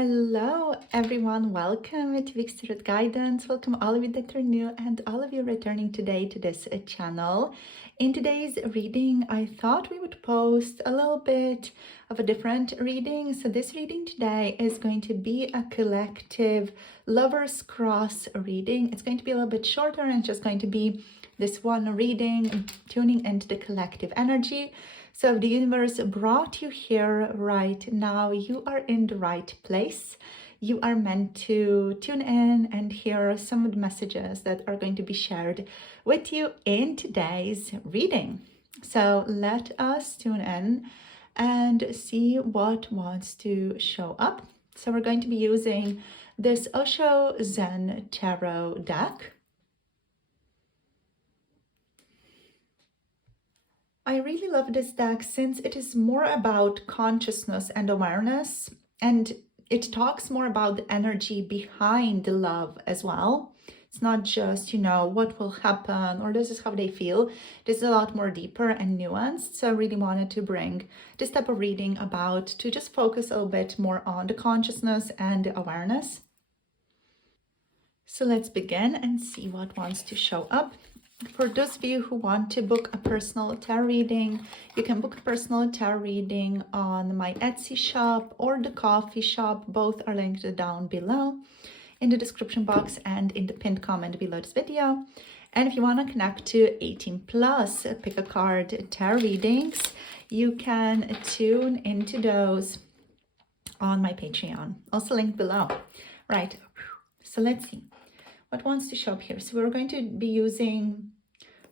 Hello everyone, welcome to Vix Tarot Guidance. Welcome all of you that are new and all of you returning today to this channel. In today's reading, I thought we would post a little bit of a different reading. So this reading today is going to be a collective Lovers Cross reading. It's going to be a little bit shorter and just going to be this one reading, tuning into the collective energy. So if the universe brought you here right now, you are in the right place. You are meant to tune in and hear some of the messages that are going to be shared with you in today's reading. So let us tune in and see what wants to show up. So we're going to be using this Osho Zen Tarot deck. I really love this deck since it is more about consciousness and awareness, and it talks more about the energy behind the love as well. It's not just, what will happen or this is how they feel. This is a lot more deeper and nuanced. So I really wanted to bring this type of reading about to just focus a little bit more on the consciousness and the awareness. So let's begin and see what wants to show up. For those of you who want to book a personal tarot reading, you can book a personal tarot reading on my Etsy shop or the coffee shop. Both are linked down below in the description box and in the pinned comment below this video. And if you want to connect to 18 plus, pick a card tarot readings, you can tune into those on my Patreon, also linked below. Right, so let's see what wants to show up here. So we're going to be using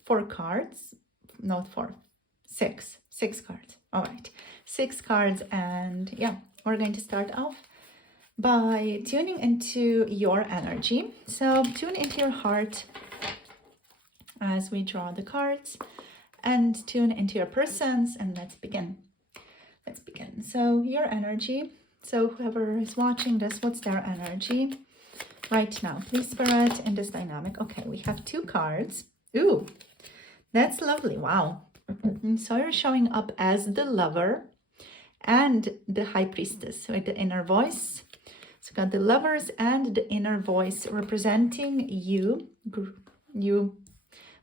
4 cards, not 4, 6 cards. All right, 6 cards. And yeah, we're going to start off by tuning into your energy. So tune into your heart as we draw the cards and tune into your persons, and let's begin. So your energy. So whoever is watching this, what's their energy right now, please, Spirit, in this dynamic? Okay, we have 2 cards. Ooh, that's lovely. Wow. So you're showing up as the lover and the high priestess with the inner voice. So got the lovers and the inner voice representing you,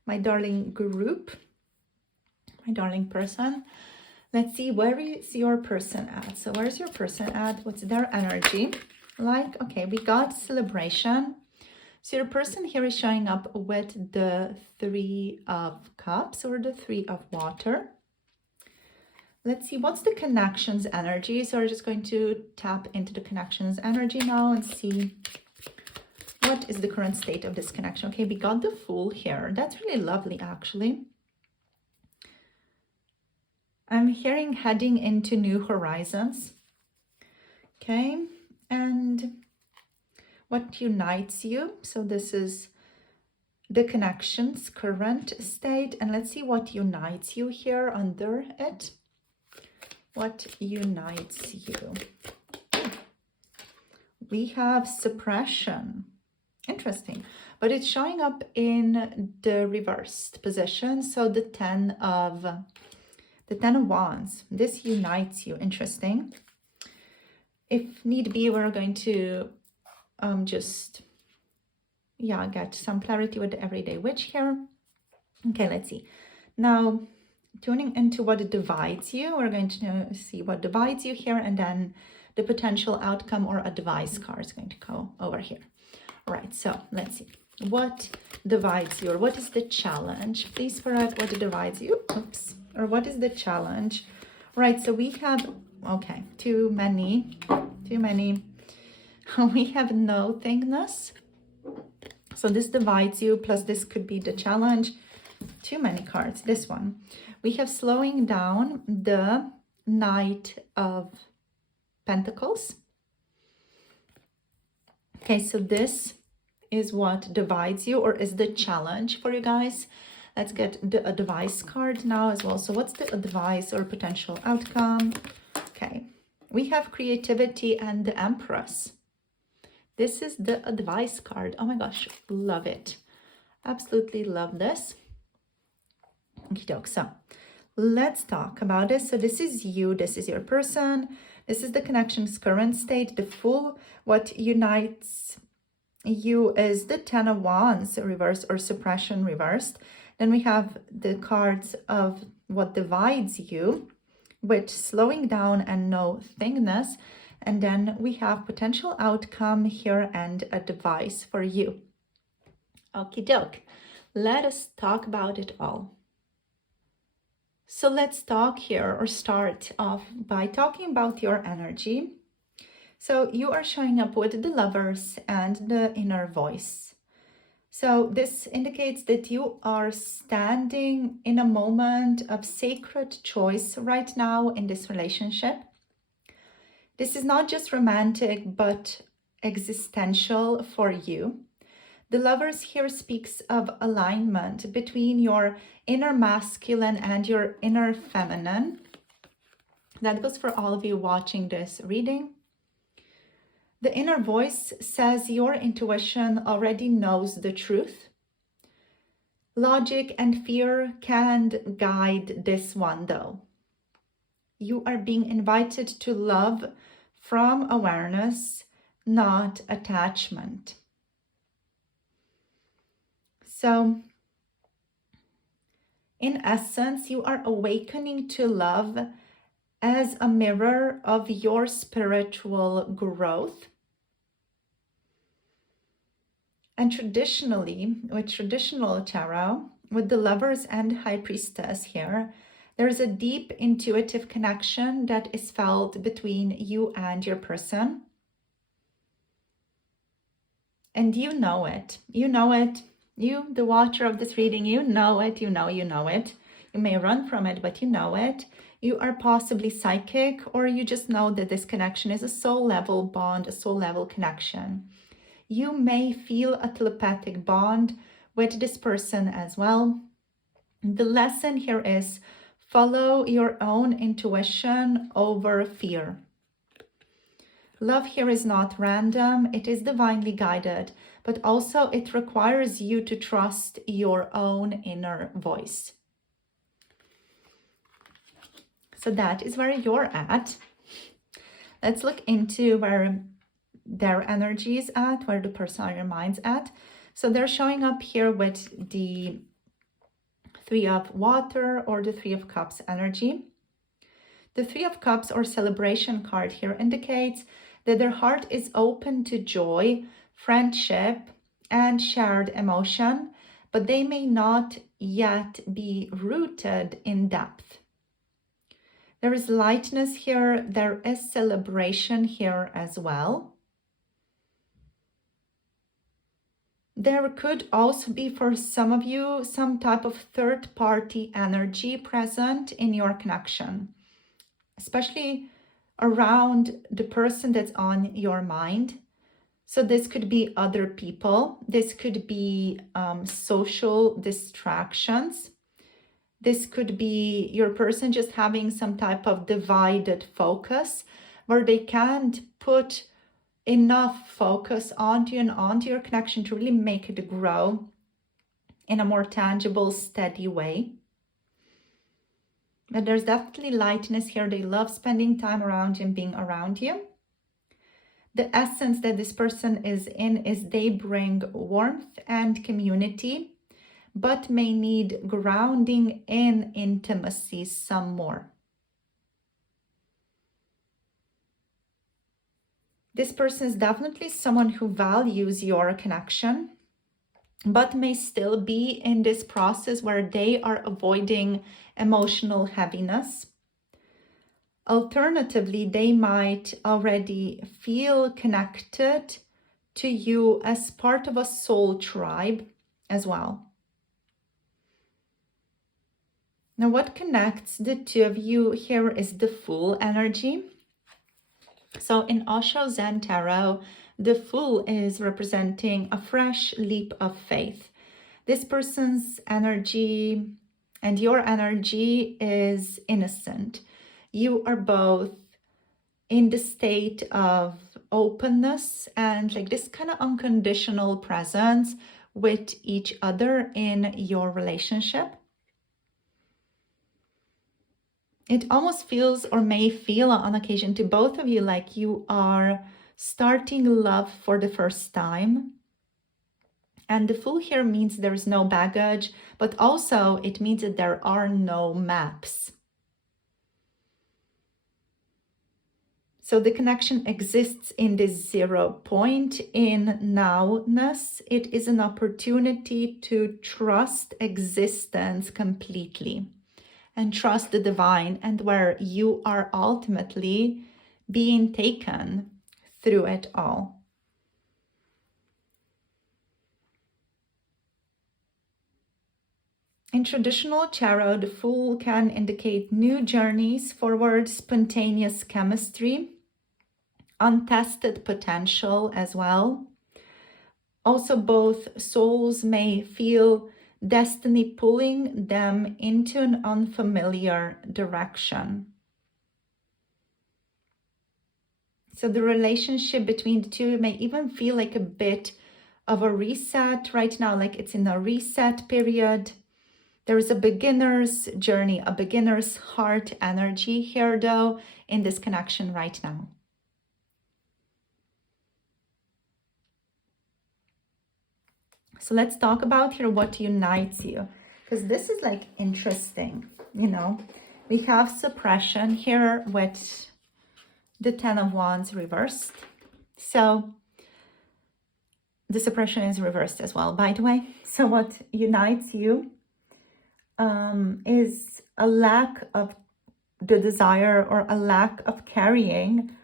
my darling group, my darling person. Let's see, where is your person at? So where's your person at? What's their energy like? Okay, we got celebration. So your person here is showing up with the 3 of cups or the 3 of water. Let's see, what's the connections energy? So we're just going to tap into the connections energy now and see what is the current state of this connection. Okay, we got the Fool here. That's really lovely, actually. I'm hearing heading into new horizons. Okay, and what unites you? So this is the connections current state, and let's see what unites you here under it. What unites you? We have suppression. Interesting, but it's showing up in the reversed position. So the 10 of Wands, this unites you. Interesting. If need be, we're going to get some clarity with the everyday witch here. Okay, let's see. Now, tuning into what divides you, we're going to see what divides you here, and then the potential outcome or advice card is going to go over here. All right, so let's see. What divides you, or what is the challenge? Please, Spirit, what divides you? Oops. Or what is the challenge? Right, so we have, okay, too many. We have nothingness. So this divides you, plus this could be the challenge. Too many cards. This one. We have slowing down, the Knight of Pentacles. Okay, so this is what divides you, or is the challenge for you guys. Let's get the advice card now as well. So what's the advice or potential outcome? Okay, we have creativity and the Empress. This is the advice card. Oh my gosh, love it. Absolutely love this. Okay, so let's talk about this. So this is you, this is your person. This is the connection's current state, the full. What unites you is the Ten of Wands reversed or suppression reversed. Then we have the cards of what divides you, with slowing down and no thingness. And then we have potential outcome here and advice for you. Okie doke. Let us talk about it all. So let's talk here or start off by talking about your energy. So you are showing up with the Lovers and the inner voice. So this indicates that you are standing in a moment of sacred choice right now in this relationship. This is not just romantic, but existential for you. The Lovers here speaks of alignment between your inner masculine and your inner feminine. That goes for all of you watching this reading. The inner voice says your intuition already knows the truth. Logic and fear can't guide this one though. You are being invited to love from awareness, not attachment. So, in essence, you are awakening to love as a mirror of your spiritual growth. And traditionally, with traditional tarot, with the Lovers and High Priestess here, there is a deep intuitive connection that is felt between you and your person. And you know it. You know it. You, the watcher of this reading, you know it. You know it. You may run from it, but you know it. You are possibly psychic, or you just know that this connection is a soul level bond, a soul level connection. You may feel a telepathic bond with this person as well. The lesson here is follow your own intuition over fear. Love here is not random, it is divinely guided, but also it requires you to trust your own inner voice. So that is where you're at. Let's look into where their energy is at, where the person on your mind's at. So they're showing up here with the Three of Water or the Three of Cups energy. The Three of Cups or celebration card here indicates that their heart is open to joy, friendship, and shared emotion, but they may not yet be rooted in depth. There is lightness here, there is celebration here as well. There could also be, for some of you, some type of third-party energy present in your connection, especially around the person that's on your mind. So this could be other people. This could be social distractions. This could be your person just having some type of divided focus where they can't put enough focus onto you and onto your connection to really make it grow in a more tangible, steady way. But there's definitely lightness here. They love spending time around you and being around you. The essence that this person is in is they bring warmth and community, but may need grounding in intimacy some more. This person is definitely someone who values your connection, but may still be in this process where they are avoiding emotional heaviness. Alternatively, they might already feel connected to you as part of a soul tribe as well. Now, what connects the two of you here is the Fool energy. So in Osho Zen Tarot, the Fool is representing a fresh leap of faith. This person's energy and your energy is innocent. You are both in the state of openness and like this kind of unconditional presence with each other in your relationship. It almost feels or may feel on occasion to both of you like you are starting love for the first time. And the Fool here means there's no baggage, but also it means that there are no maps. So the connection exists in this 0 point in nowness. It is an opportunity to trust existence completely and trust the divine, and where you are ultimately being taken through it all. In traditional tarot, the Fool can indicate new journeys forward, spontaneous chemistry, untested potential as well. Also, both souls may feel destiny pulling them into an unfamiliar direction. So the relationship between the two may even feel like a bit of a reset right now, like it's in a reset period. There is a beginner's journey, a beginner's heart energy here, though, in this connection right now. So let's talk about here what unites you, because this is like interesting, you know. We have suppression here with the 10 of Wands reversed. So the suppression is reversed as well, by the way. So what unites you is a lack of the desire or a lack of carrying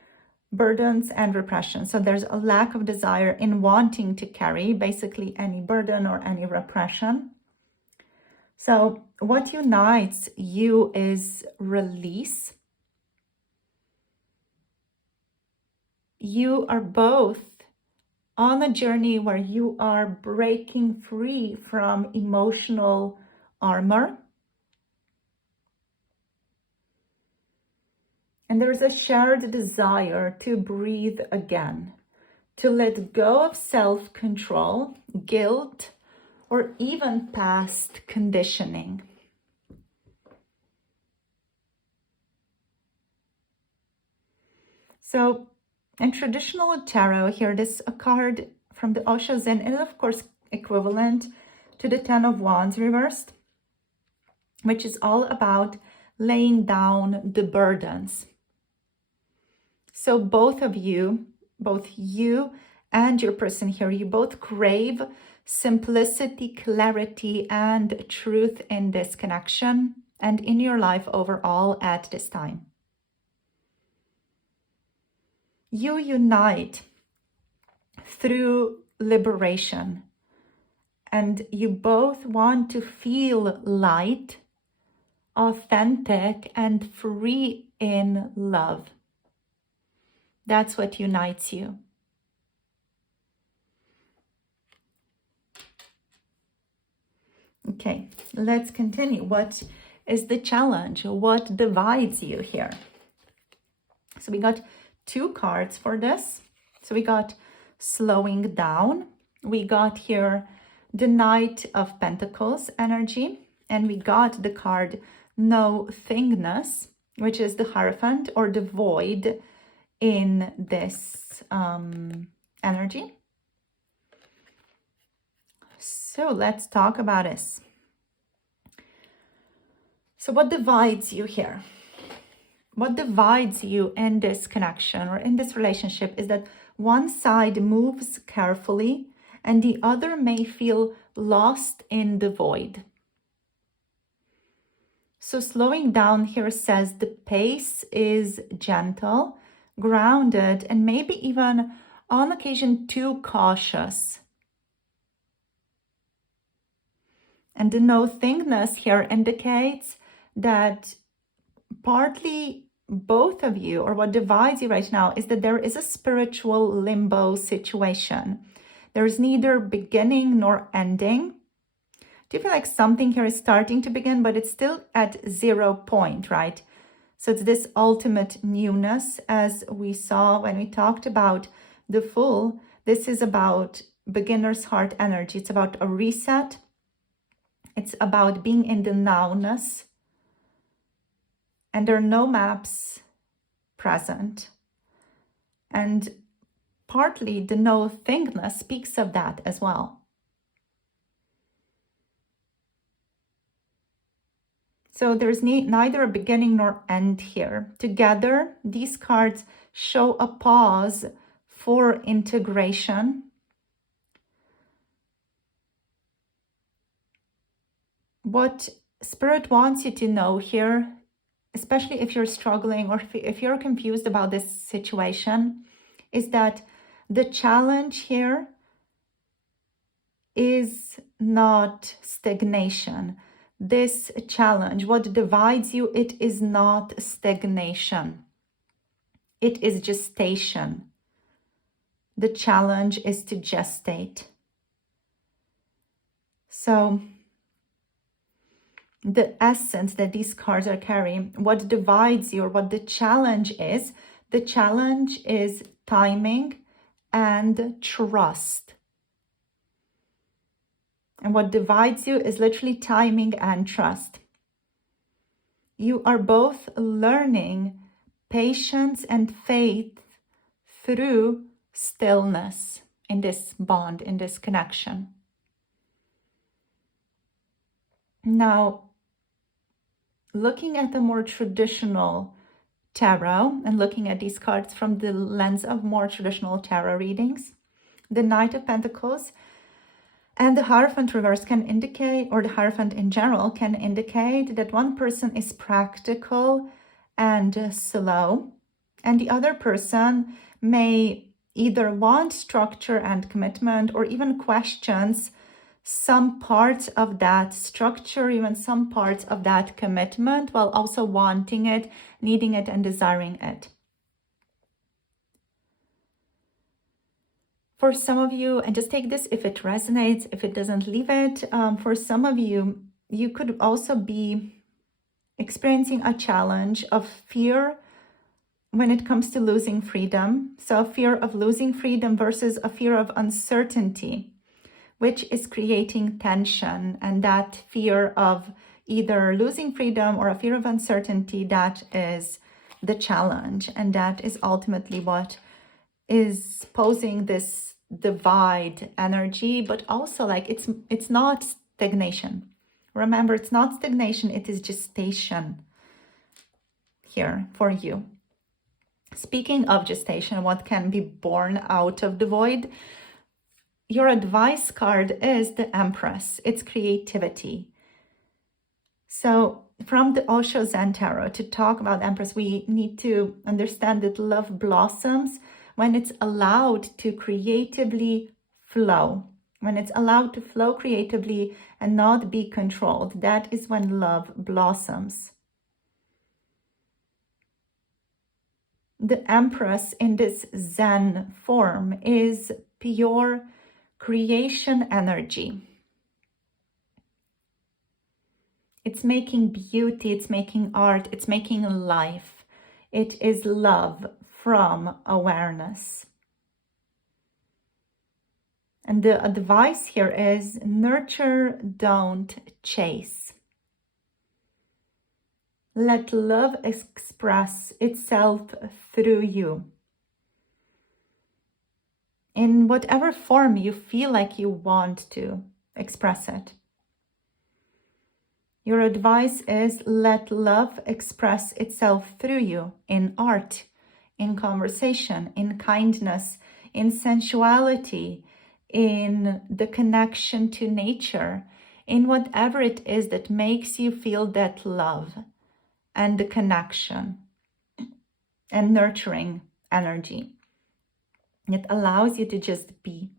burdens and repression. So there's a lack of desire in wanting to carry basically any burden or any repression. So what unites you is release. You are both on a journey where you are breaking free from emotional armor. And there's a shared desire to breathe again, to let go of self-control, guilt, or even past conditioning. So in traditional tarot, here it is a card from the Osho Zen, and of course equivalent to the 10 of Wands reversed, which is all about laying down the burdens. So both of you, both you and your person here, you both crave simplicity, clarity, and truth in this connection and in your life overall at this time. You unite through liberation, and you both want to feel light, authentic, and free in love. That's what unites you. Okay, let's continue. What is the challenge? What divides you here? So we got 2 cards for this. So we got slowing down. We got here the Knight of Pentacles energy. And we got the card no thingness, which is the Hierophant or the void in this energy. So let's talk about this. So what divides you here? What divides you in this connection or in this relationship is that one side moves carefully and the other may feel lost in the void. So slowing down here says the pace is gentle, grounded, and maybe even on occasion too cautious. And the no thingness here indicates that partly both of you, or what divides you right now, is that there is a spiritual limbo situation. There is neither beginning nor ending. Do you feel like something here is starting to begin, but it's still at 0 point, right? So it's this ultimate newness, as we saw when we talked about the Fool. This is about beginner's heart energy. It's about a reset. It's about being in the nowness. and there are no maps present. And partly the no-thingness speaks of that as well. So there's neither a beginning nor end here. Together, these cards show a pause for integration. What Spirit wants you to know here, especially if you're struggling or if you're confused about this situation, is that the challenge here is not stagnation. This challenge, what divides you, it is not stagnation. It is gestation. The challenge is to gestate. So the essence that these cards are carrying, what divides you or what the challenge is timing and trust. And what divides you is literally timing and trust. You are both learning patience and faith through stillness in this bond, in this connection. Now, looking at the more traditional tarot and looking at these cards from the lens of more traditional tarot readings, the Knight of Pentacles and the Hierophant reverse can indicate, or the Hierophant in general can indicate, that one person is practical and slow, and the other person may either want structure and commitment or even questions some parts of that structure, even some parts of that commitment, while also wanting it, needing it, and desiring it. For some of you, and just take this if it resonates, if it doesn't, leave it. For some of you, you could also be experiencing a challenge of fear when it comes to losing freedom. So a fear of losing freedom versus a fear of uncertainty, which is creating tension. And that fear of either losing freedom or a fear of uncertainty, that is the challenge. And that is ultimately what is posing this divide energy, but also like it's not stagnation. Remember, it's not stagnation, it is gestation here for you. Speaking of gestation, what can be born out of the void? Your advice card is the Empress. It's creativity. So from the Osho Zen Tarot, to talk about Empress, we need to understand that love blossoms when it's allowed to creatively flow. When it's allowed to flow creatively and not be controlled, that is when love blossoms. The Empress in this Zen form is pure creation energy. It's making beauty, it's making art, it's making life. It is love from awareness. And the advice here is nurture, don't chase. Let love express itself through you. In whatever form you feel like you want to express it. Your advice is let love express itself through you in art, in conversation, in kindness, in sensuality, in the connection to nature, in whatever it is that makes you feel that love and the connection and nurturing energy. It allows you to just be.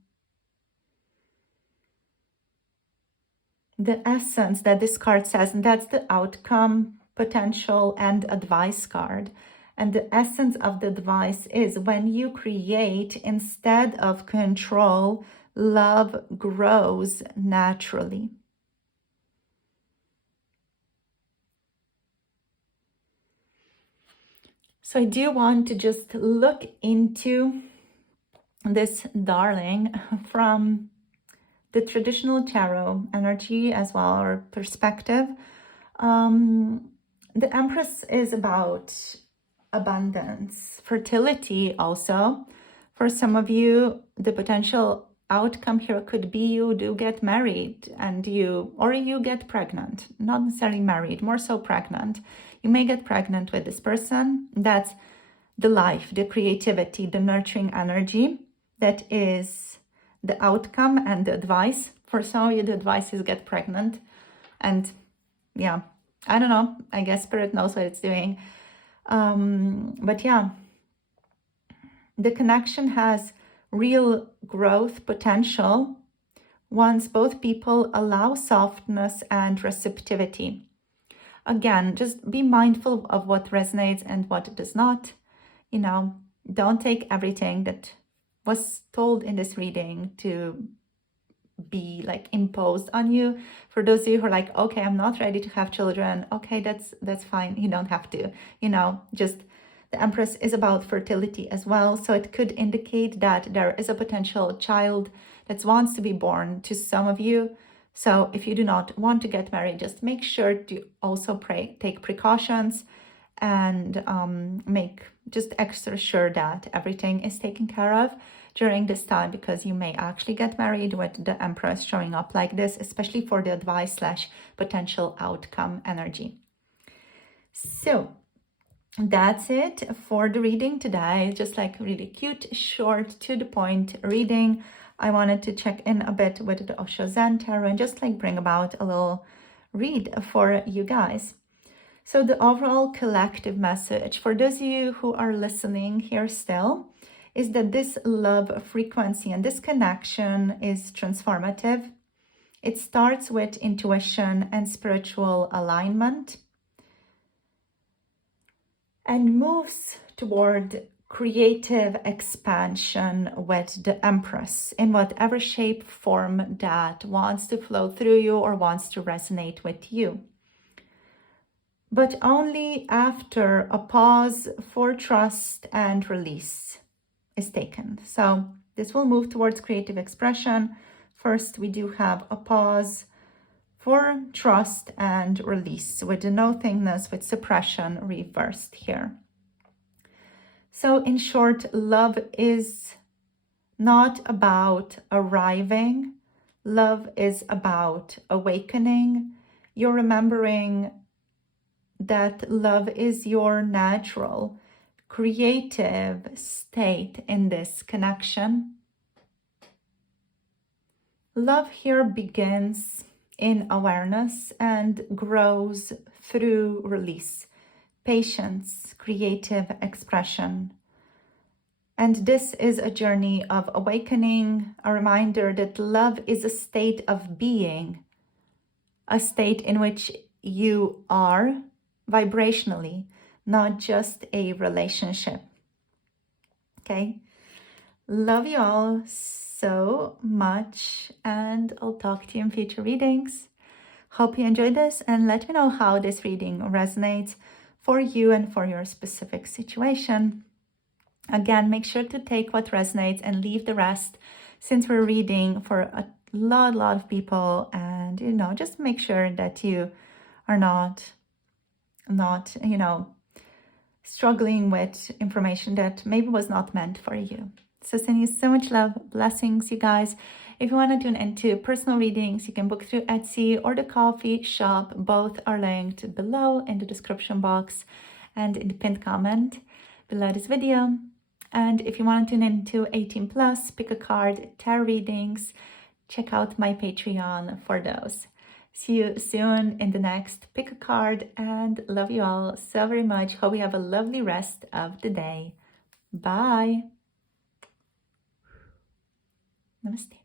The essence that this card says, and that's the outcome, potential, and advice card. And the essence of the advice is when you create instead of control, love grows naturally. So I do want to just look into this darling from the traditional tarot energy as well, or perspective. The Empress is about abundance, fertility also. For some of you, the potential outcome here could be you do get married and you get pregnant, not necessarily married, more so pregnant. You may get pregnant with this person. That's the life, the creativity, the nurturing energy. That is the outcome and the advice. For some of you, the advice is get pregnant. And yeah, I don't know. I guess Spirit knows what it's doing. But yeah, the connection has real growth potential once both people allow softness and receptivity. Again, just be mindful of what resonates and what does not. You know, don't take everything that was told in this reading to be like imposed on you. For those of you who are like, okay, I'm not ready to have children, okay, that's fine. You don't have to, just the Empress is about fertility as well. So it could indicate that there is a potential child that wants to be born to some of you. So if you do not want to get married, just make sure to also take precautions and make just extra sure that everything is taken care of during this time, because you may actually get married with the Empress showing up like this, especially for the advice / potential outcome energy. So that's it for the reading today. Just like really cute, short, to the point reading. I wanted to check in a bit with the Osho Zen Tarot and just like bring about a little read for you guys. So the overall collective message for those of you who are listening here still is that this love frequency and this connection is transformative. It starts with intuition and spiritual alignment and moves toward creative expansion with the Empress in whatever shape, form that wants to flow through you or wants to resonate with you. But only after a pause for trust and release is taken. So this will move towards creative expression. First, we do have a pause for trust and release with the nothingness, with suppression reversed here. So in short, love is not about arriving. Love is about awakening. You're remembering that love is your natural, creative state in this connection. Love here begins in awareness and grows through release, patience, creative expression. And this is a journey of awakening, a reminder that love is a state of being, a state in which you are vibrationally, not just a relationship. Okay? Love you all so much, and I'll talk to you in future readings. Hope you enjoyed this, and let me know how this reading resonates for you and for your specific situation. Again, make sure to take what resonates and leave the rest, since we're reading for a lot of people, and just make sure that you are not struggling with information that maybe was not meant for you. So sending you so much love, blessings, you guys. If you want to tune into personal readings, you can book through Etsy or the coffee shop. Both are linked below in the description box and in the pinned comment below this video. And if you want to tune into 18+, pick a card, tarot readings, check out my Patreon for those. See you soon in the next pick a card, and love you all so very much. Hope you have a lovely rest of the day. Bye. Namaste.